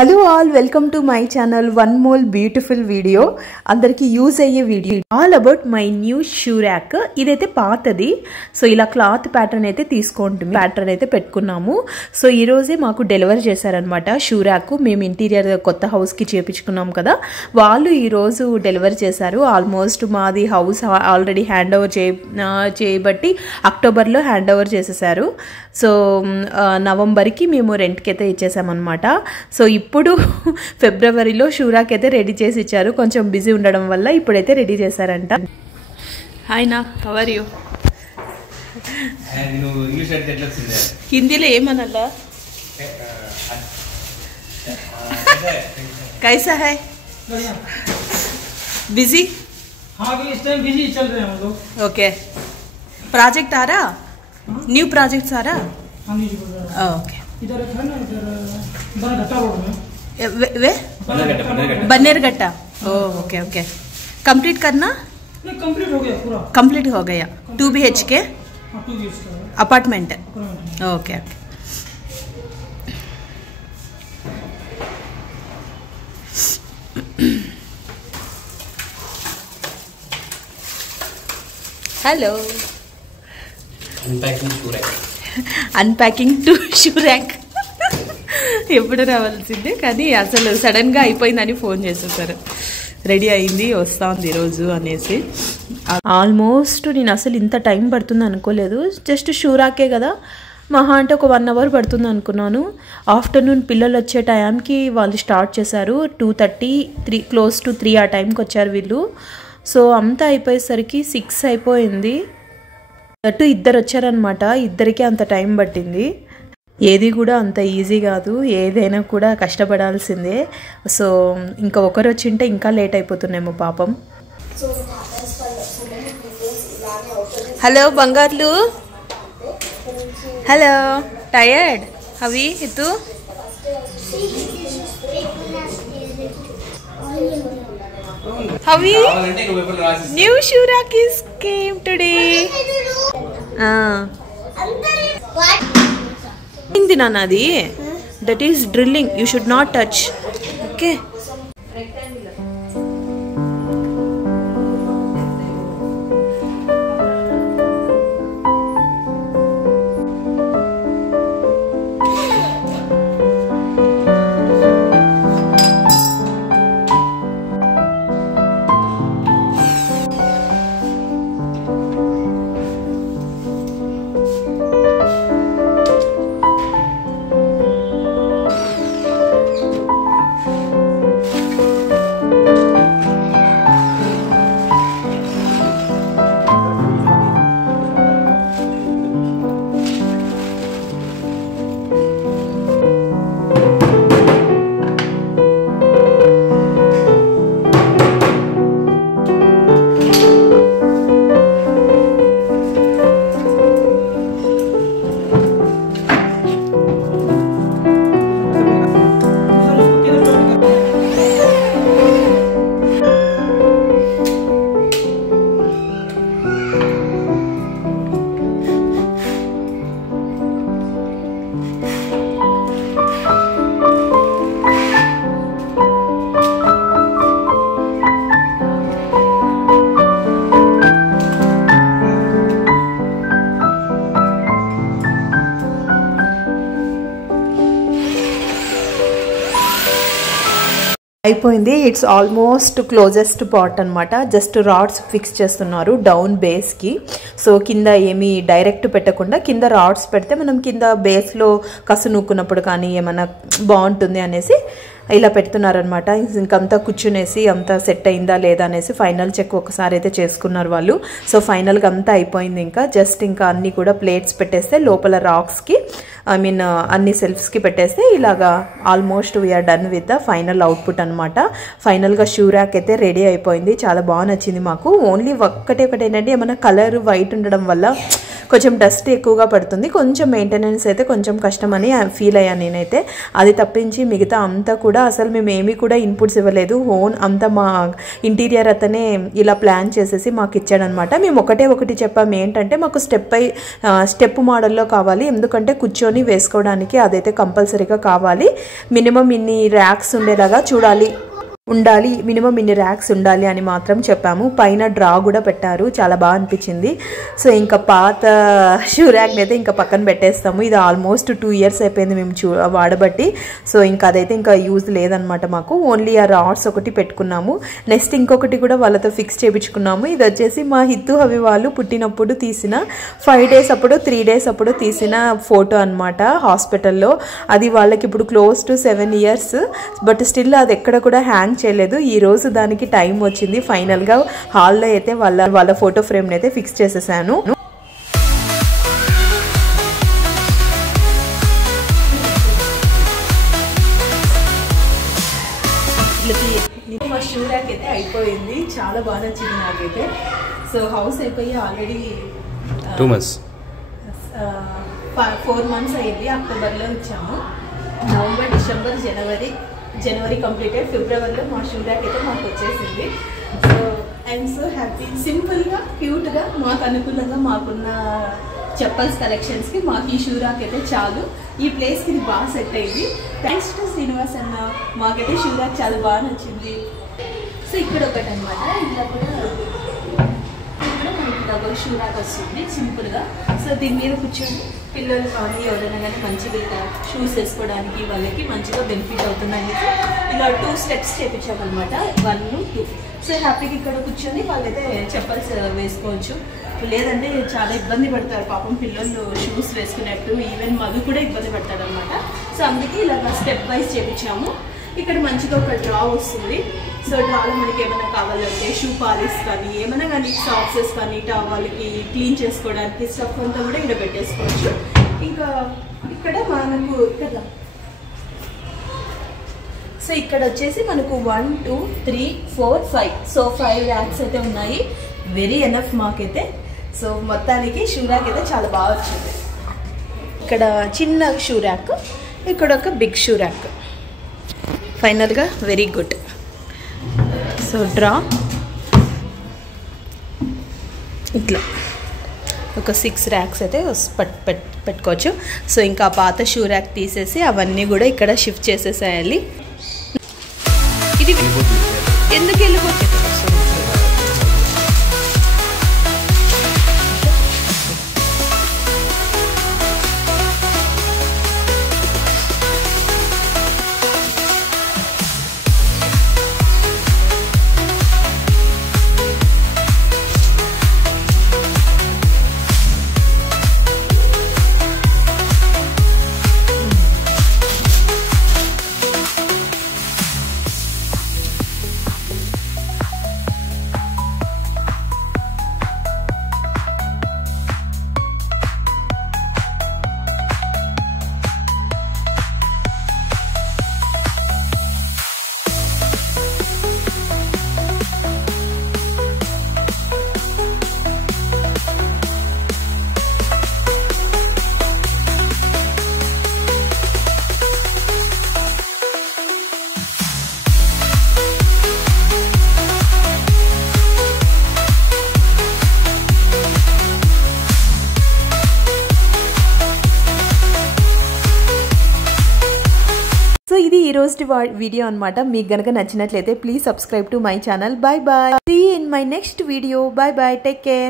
Hello all welcome to my channel one more beautiful video అందరికి use అయ్యే video all about my new shoe rack. ఇదైతే పాతది, so ఇలా cloth pattern అయితే తీసుకుంటుంది, ప్యాటర్న్ అయితే పెట్టుకున్నాము. సో ఈ రోజే మాకు డెలివరీ చేశారనమాట షూ ర్యాక్. మేము ఇంటీరియర్ కొత్త హౌస్కి చేపించుకున్నాం కదా, వాళ్ళు ఈరోజు డెలివరీ చేశారు. ఆల్మోస్ట్ మాది హౌస్ ఆల్రెడీ హ్యాండ్ ఓవర్ చేయబట్టి అక్టోబర్లో హ్యాండ్ ఓవర్ చేసేసారు. సో నవంబర్కి మేము రెంట్కి అయితే ఇచ్చేసామన్నమాట. సో ఇప్పుడు ఫిబ్రవరిలో షూ ర్యాక్ అయితే రెడీ చేసి ఇచ్చారు. కొంచెం బిజీ ఉండడం వల్ల ఇప్పుడైతే రెడీ చేశారంట. హాయ్ నా, హౌ ఆర్ యూ? హిందీలో ఏమనాలా? कैसा है? बिजी? हाँ इस टाइम बिजी चल रहे हैं हम लोग. ओके. प्रोजेक्ट आ रहा? न्यू प्रोजेक्ट आ रहा? हाँ जी बोल रहा है. ओके. इधर है ना, इधर बनघट्टा रोड में. वे बन्नेरघट्टा. Okay okay. कंप्लीट करना? नहीं कंप्लीट हो गया पूरा. कंप्लीट हो गया. 2 BHK हाँ 2 BHK apartment. Okay okay. Hello. Unpacking to shoe rack ఎప్పుడు రావాల్సిందే, కానీ అసలు సడన్గా అయిపోయిందని ఫోన్ చేసేసారు. రెడీ అయింది, వస్తూ ఉంది ఈరోజు అనేసి. ఆల్మోస్ట్ నేను అసలు ఇంత టైం పడుతుంది అనుకోలేదు. జస్ట్ షూ ర్యాకే కదా, మహా అంటే ఒక 1 అవర్ పడుతుంది అనుకున్నాను. ఆఫ్టర్నూన్ పిల్లలు వచ్చే టైంకి వాళ్ళు స్టార్ట్ చేశారు. 2:30, 3 క్లోజ్ టు 3 ఆ టైంకి వచ్చారు వీళ్ళు. సో అంతా అయిపోయేసరికి 6 అయిపోయింది. అటు ఇద్దరు వచ్చారనమాట, ఇద్దరికే అంత టైం పట్టింది. ఏది కూడా అంత ఈజీ కాదు, ఏదైనా కూడా కష్టపడాల్సిందే. సో ఇంకా ఒకరు వచ్చింటే ఇంకా లేట్ అయిపోతున్నామో పాపం. హలో బంగార్లు. హలో. టయర్డ్? హవి ఇతు? హవి new shoe rack is came today. Hindi nanadi. That is drilling. You should not touch. Okay. అయిపోయింది. ఇట్స్ ఆల్మోస్ట్ క్లోజెస్ట్ పార్ట్ అనమాట. జస్ట్ రాడ్స్ ఫిక్స్ చేస్తున్నారు డౌన్ బేస్కి. సో కింద ఏమీ డైరెక్ట్ పెట్టకుండా కింద రాడ్స్ పెడితే మనం కింద బేస్లో కసు నూక్కున్నప్పుడు కానీ ఏమైనా బాగుంటుంది అనేసి ఇలా పెడుతున్నారనమాట. ఇంకంతా కూర్చునేసి అంతా సెట్ అయిందా లేదా అనేసి ఫైనల్ చెక్ ఒకసారి అయితే చేసుకున్నారు వాళ్ళు. సో ఫైనల్గా అంతా అయిపోయింది. ఇంకా జస్ట్ ఇంకా అన్నీ కూడా ప్లేట్స్ పెట్టేస్తే లోపల రాక్స్కి అన్ని సెల్ఫ్స్కి పెట్టేస్తే ఇలాగా almost we're done with the final output అనమాట. ఫైనల్గా షూ ర్యాక్ అయితే రెడీ అయిపోయింది. చాలా బాగా నచ్చింది మాకు. ఓన్లీ ఒకటి ఏంటంటే ఏమైనా కలర్ వైట్ ఉండడం వల్ల కొంచెం డస్ట్ ఎక్కువగా పడుతుంది, కొంచెం మెయింటెనెన్స్ అయితే కొంచెం కష్టమని ఫీల్ అయ్యాను నేనైతే. అది తప్పించి మిగతా అంతా కూడా అసలు మేము ఏమీ కూడా ఇన్పుట్స్ ఇవ్వలేదు. ఓన్ అంతా మా ఇంటీరియర్ అతనే ఇలా ప్లాన్ చేసేసి మాకు ఇచ్చాడనమాట. మేము ఒకటి చెప్పాము, ఏంటంటే మాకు స్టెప్ మోడల్లో కావాలి, ఎందుకంటే కూర్చొని వేసుకోవడానికి అదైతే కంపల్సరీగా కావాలి. మినిమం ఇన్ని ర్యాక్స్ ఉండేలాగా ఉండాలి, మినిమం ఇన్ని ర్యాక్స్ ఉండాలి అని మాత్రం చెప్పాము. పైన డ్రా కూడా పెట్టారు, చాలా బాగా అనిపించింది. సో ఇంకా పాత షూ ర్యాక్ని అయితే ఇంకా పక్కన పెట్టేస్తాము. ఇది ఆల్మోస్ట్ 2 years అయిపోయింది మేము వాడబట్టి. సో ఇంకా అదైతే ఇంకా యూజ్ లేదనమాట మాకు. ఓన్లీ ఆ రాడ్స్ ఒకటి పెట్టుకున్నాము. నెక్స్ట్ ఇంకొకటి కూడా వాళ్ళతో ఫిక్స్ చేయించుకున్నాము. ఇది వచ్చేసి మా హిత్తు హవి వాళ్ళు పుట్టినప్పుడు తీసిన 5 days అప్పుడు 3 days అప్పుడు తీసిన ఫోటో అనమాట హాస్పిటల్లో. అది వాళ్ళకి ఇప్పుడు close to 7 years, but still అది ఎక్కడ కూడా హ్యాంగ్ చేయలేదు. ఈ రోజు దానికి టైం వచ్చింది. ఫైనల్గా హాల్లో అయితే వాళ్ళ ఫోటో ఫ్రేమ్ని అయితే ఫిక్స్ చేసేసాను. మా షూ ర్యాక్ అయితే అయిపోయింది, చాలా బాగా నచ్చింది నాకైతే. సో హౌస్ అయిపోయి ఆల్రెడీ 2 months 4 months అయ్యింది. అక్టోబర్లో ఇచ్చాము. నవంబర్, డిసెంబర్, జనవరి కంప్లీటెడ్. ఫిబ్రవరిలో మా షూ ర్యాక్ అయితే మాకు వచ్చేసింది. So I'm so happy. సింపుల్గా క్యూట్గా మాకు అనుకూలంగా మాకున్న చెప్పల్స్ కలెక్షన్స్కి మాకు ఈ షూ ర్యాక్ అయితే చాలు. ఈ ప్లేస్కి ఇది బాగా సెట్ అయింది. థ్యాంక్స్ టు శ్రీనివాస్ అన్న, మాకైతే షూ ర్యాక్ చాలా బాగా నచ్చింది. సో ఇక్కడ ఒకటి అనమాట, ఇలా కూడా మనకి డబుల్ షూ ర్యాక్ వస్తుంది సింపుల్గా. సో దీని మీద కూర్చొని పిల్లలు కానీ ఎవరైనా కానీ మంచిగా షూస్ వేసుకోవడానికి వాళ్ళకి మంచిగా బెనిఫిట్ అవుతుందని ఇలా 2 steps చేయించామన్నమాట, 1, 2. సో హ్యాపీగా ఇక్కడ కూర్చొని వాళ్ళైతే చెప్పల్స్ వేసుకోవచ్చు. లేదంటే చాలా ఇబ్బంది పడతారు పాపం పిల్లలు షూస్ వేసుకున్నట్టు. ఈవెన్ మధు కూడా ఇబ్బంది పడతాడు అనమాట. సో అందుకే ఇలా స్టెప్ వైజ్ చేయించాము. ఇక్కడ మంచిగా ఒక డ్రా వస్తుంది. సో డ్రాలో మనకి ఏమైనా కావాలంటే షూ పాలిష్ కానీ ఏమైనా కానీ సాక్సెస్ కానీ టవల్కి క్లీన్ చేసుకోవడానికి స్టఫ్ అంతా కూడా ఇక్కడ పెట్టేసుకోవచ్చు. ఇంకా ఇక్కడ మనకు సో ఇక్కడ వచ్చేసి మనకు 1, 2, 3, 4, 5. సో 5 ర్యాక్స్ అయితే ఉన్నాయి. వెరీ ఎనఫ్ మాకైతే. సో మొత్తానికి షూ ర్యాక్ అయితే చాలా బాగా వచ్చింది. ఇక్కడ చిన్న షూ ర్యాక్, ఇక్కడ ఒక బిగ్ షూ ర్యాక్. ఫైనల్గా వెరీ గుడ్. సో డ్రా ఇట్లా ఒక 6 ర్యాక్స్ అయితే పెట్టుకోవచ్చు. సో ఇంకా పాత షూ ర్యాక్ తీసేసి అవన్నీ కూడా ఇక్కడ షిఫ్ట్ చేసేసేయాలి. ఇది ఎందుకు వెళ్ళిపోతుంది? ఇది ఈ రోజు వీడియో అన్నమాట. మీకు గనక నచ్చినట్లయితే please subscribe to my channel. Bye bye. See you in my next video. Bye bye. Take care.